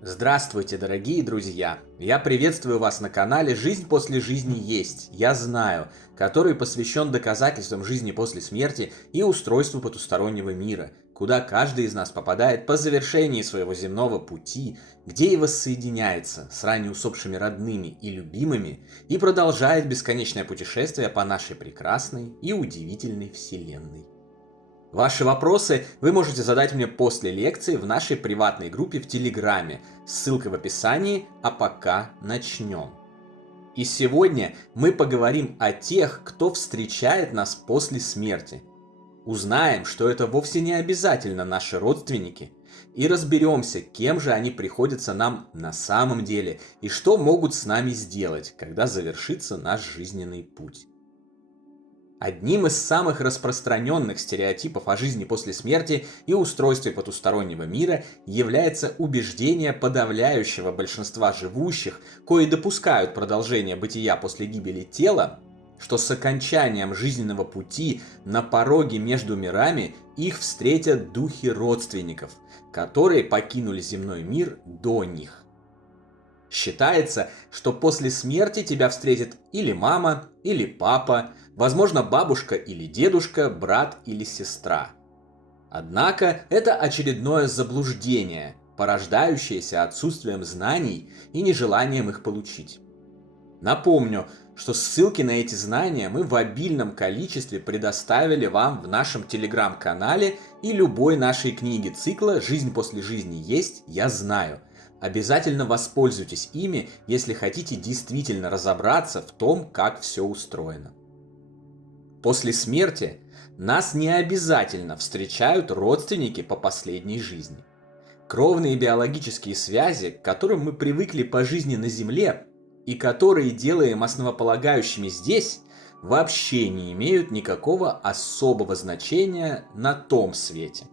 Здравствуйте, дорогие друзья! Я приветствую вас на канале «Жизнь после жизни есть, я знаю», который посвящен доказательствам жизни после смерти и устройству потустороннего мира, куда каждый из нас попадает по завершении своего земного пути, где и воссоединяется с ранее усопшими родными и любимыми и продолжает бесконечное путешествие по нашей прекрасной и удивительной вселенной. Ваши вопросы вы можете задать мне после лекции в нашей приватной группе в Телеграме, ссылка в описании, а пока начнем. И сегодня мы поговорим о тех, кто встречает нас после смерти. Узнаем, что это вовсе не обязательно наши родственники, и разберемся, кем же они приходятся нам на самом деле и что могут с нами сделать, когда завершится наш жизненный путь. Одним из самых распространенных стереотипов о жизни после смерти и устройстве потустороннего мира является убеждение подавляющего большинства живущих, кои допускают продолжение бытия после гибели тела, что с окончанием жизненного пути на пороге между мирами их встретят духи родственников, которые покинули земной мир до них. Считается, что после смерти тебя встретит или мама, или папа, возможно, бабушка или дедушка, брат или сестра. Однако это очередное заблуждение, порождающееся отсутствием знаний и нежеланием их получить. Напомню, что ссылки на эти знания мы в обильном количестве предоставили вам в нашем телеграм-канале и любой нашей книге цикла «Жизнь после жизни есть, я знаю». Обязательно воспользуйтесь ими, если хотите действительно разобраться в том, как все устроено. После смерти нас не обязательно встречают родственники по последней жизни. Кровные биологические связи, к которым мы привыкли по жизни на Земле и которые делаем основополагающими здесь, вообще не имеют никакого особого значения на том свете.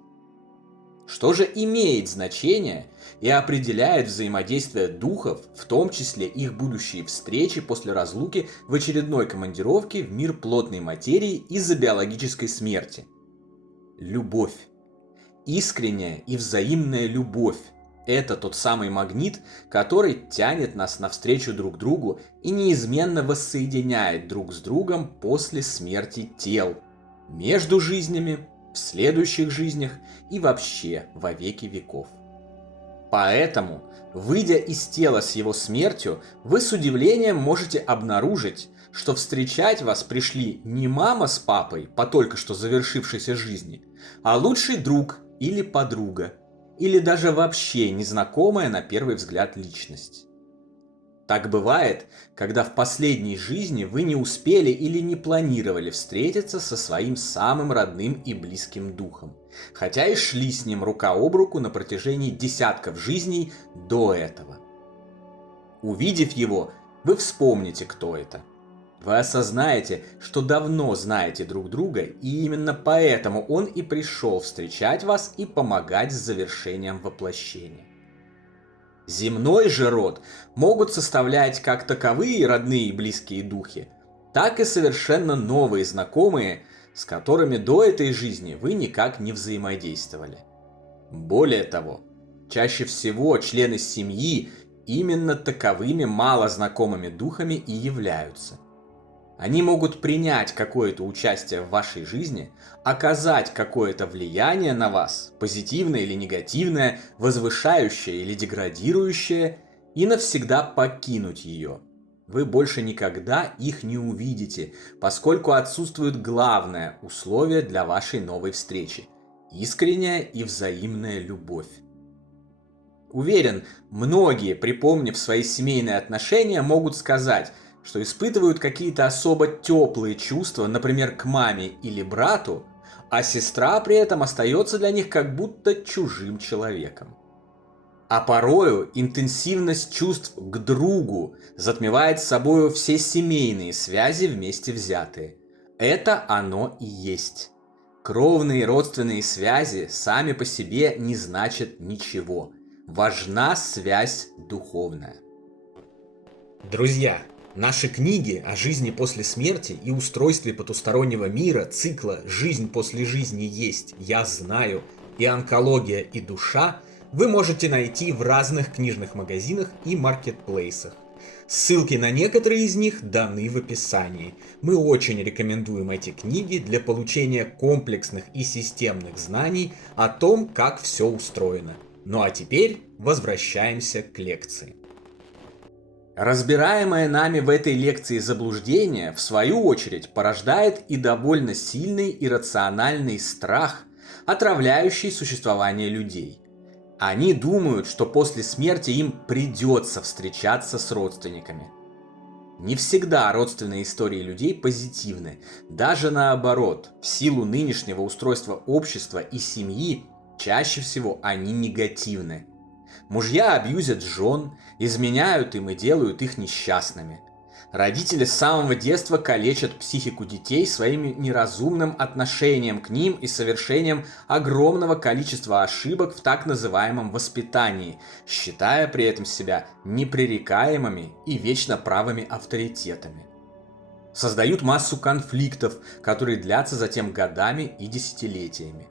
Что же имеет значение и определяет взаимодействие духов, в том числе их будущие встречи после разлуки в очередной командировке в мир плотной материи из-за биологической смерти? Любовь. Искренняя и взаимная любовь. Это тот самый магнит, который тянет нас навстречу друг другу и неизменно воссоединяет друг с другом после смерти тел, между жизнями, в следующих жизнях и вообще во веки веков. Поэтому, выйдя из тела с его смертью, вы с удивлением можете обнаружить, что встречать вас пришли не мама с папой по только что завершившейся жизни, а лучший друг или подруга, или даже вообще незнакомая на первый взгляд личность. Так бывает, когда в последней жизни вы не успели или не планировали встретиться со своим самым родным и близким духом, хотя и шли с ним рука об руку на протяжении десятков жизней до этого. Увидев его, вы вспомните, кто это. Вы осознаете, что давно знаете друг друга, и именно поэтому он и пришел встречать вас и помогать с завершением воплощения. Земной же род могут составлять как таковые родные и близкие духи, так и совершенно новые знакомые, с которыми до этой жизни вы никак не взаимодействовали. Более того, чаще всего члены семьи именно таковыми малознакомыми духами и являются. Они могут принять какое-то участие в вашей жизни, оказать какое-то влияние на вас, позитивное или негативное, возвышающее или деградирующее, и навсегда покинуть ее. Вы больше никогда их не увидите, поскольку отсутствует главное условие для вашей новой встречи – искренняя и взаимная любовь. Уверен, многие, припомнив свои семейные отношения, могут сказать, что испытывают какие-то особо теплые чувства, например, к маме или брату, а сестра при этом остается для них как будто чужим человеком. А порою интенсивность чувств к другу затмевает собою все семейные связи вместе взятые. Это оно и есть. Кровные родственные связи сами по себе не значат ничего. Важна связь духовная. Друзья, наши книги о жизни после смерти и устройстве потустороннего мира цикла «Жизнь после жизни есть, я знаю» и «Онкология и душа» вы можете найти в разных книжных магазинах и маркетплейсах. Ссылки на некоторые из них даны в описании. Мы очень рекомендуем эти книги для получения комплексных и системных знаний о том, как все устроено. Ну а теперь возвращаемся к лекции. Разбираемое нами в этой лекции заблуждение, в свою очередь, порождает и довольно сильный иррациональный страх, отравляющий существование людей. Они думают, что после смерти им придется встречаться с родственниками. Не всегда родственные истории людей позитивны. Даже наоборот, в силу нынешнего устройства общества и семьи, чаще всего они негативны. Мужья абьюзят жен, изменяют им и делают их несчастными. Родители с самого детства калечат психику детей своим неразумным отношением к ним и совершением огромного количества ошибок в так называемом воспитании, считая при этом себя непререкаемыми и вечно правыми авторитетами. Создают массу конфликтов, которые длятся затем годами и десятилетиями.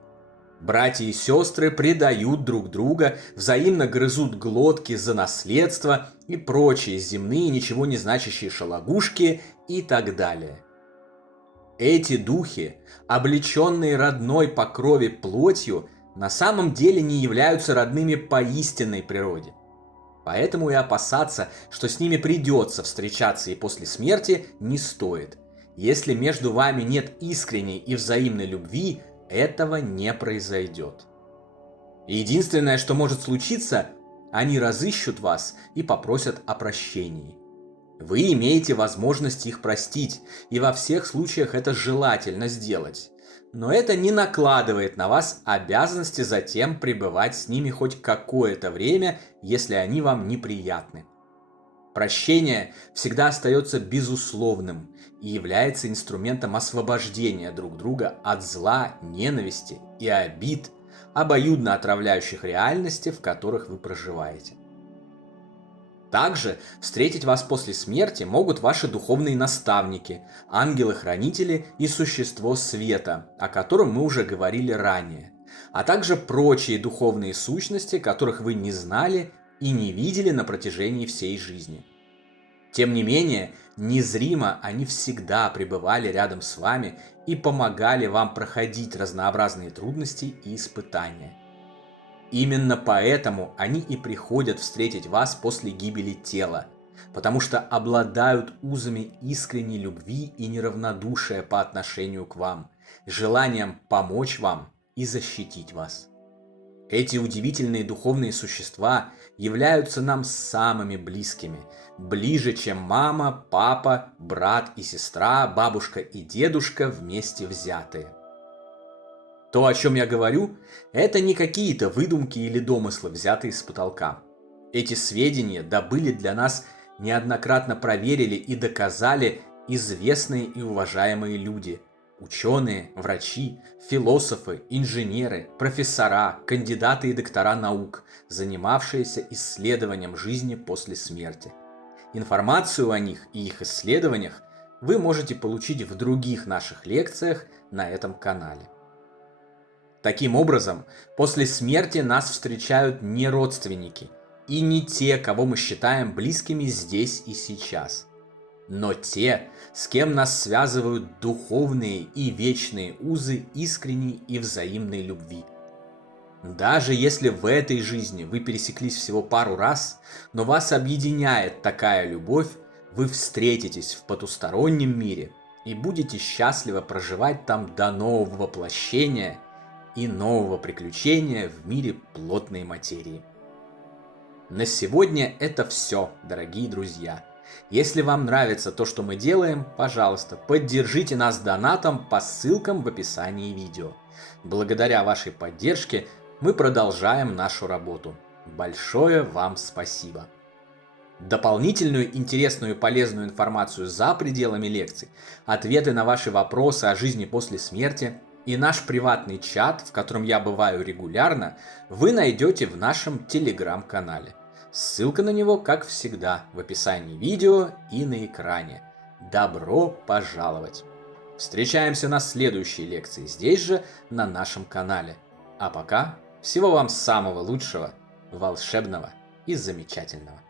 Братья и сестры предают друг друга, взаимно грызут глотки за наследство и прочие земные ничего не значащие шалогушки и так далее. Эти духи, облеченные родной по крови плотью, на самом деле не являются родными по истинной природе. Поэтому и опасаться, что с ними придется встречаться и после смерти, не стоит. Если между вами нет искренней и взаимной любви, этого не произойдет. Единственное, что может случиться, они разыщут вас и попросят о прощении. Вы имеете возможность их простить, и во всех случаях это желательно сделать. Но это не накладывает на вас обязанности затем пребывать с ними хоть какое-то время, если они вам неприятны. Прощение всегда остается безусловным и является инструментом освобождения друг друга от зла, ненависти и обид, обоюдно отравляющих реальности, в которых вы проживаете. Также встретить вас после смерти могут ваши духовные наставники, ангелы-хранители и существо света, о котором мы уже говорили ранее, а также прочие духовные сущности, которых вы не знали и не видели на протяжении всей жизни. Тем не менее, незримо они всегда пребывали рядом с вами и помогали вам проходить разнообразные трудности и испытания. Именно поэтому они и приходят встретить вас после гибели тела, потому что обладают узами искренней любви и неравнодушия по отношению к вам, желанием помочь вам и защитить вас. Эти удивительные духовные существа являются нам самыми близкими, ближе, чем мама, папа, брат и сестра, бабушка и дедушка вместе взятые. То, о чем я говорю, это не какие-то выдумки или домыслы, взятые с потолка. Эти сведения добыли для нас, неоднократно проверили и доказали известные и уважаемые люди – ученые, врачи, философы, инженеры, профессора, кандидаты и доктора наук, занимавшиеся исследованием жизни после смерти. Информацию о них и их исследованиях вы можете получить в других наших лекциях на этом канале. Таким образом, после смерти нас встречают не родственники и не те, кого мы считаем близкими здесь и сейчас, но те, с кем нас связывают духовные и вечные узы искренней и взаимной любви. Даже если в этой жизни вы пересеклись всего пару раз, но вас объединяет такая любовь, вы встретитесь в потустороннем мире и будете счастливо проживать там до нового воплощения и нового приключения в мире плотной материи. На сегодня это все, дорогие друзья. Если вам нравится то, что мы делаем, пожалуйста, поддержите нас донатом по ссылкам в описании видео. Благодаря вашей поддержке мы продолжаем нашу работу. Большое вам спасибо. Дополнительную интересную и полезную информацию за пределами лекций, ответы на ваши вопросы о жизни после смерти и наш приватный чат, в котором я бываю регулярно, вы найдете в нашем телеграм-канале. Ссылка на него, как всегда, в описании видео и на экране. Добро пожаловать! Встречаемся на следующей лекции здесь же, на нашем канале. А пока, всего вам самого лучшего волшебного и замечательного.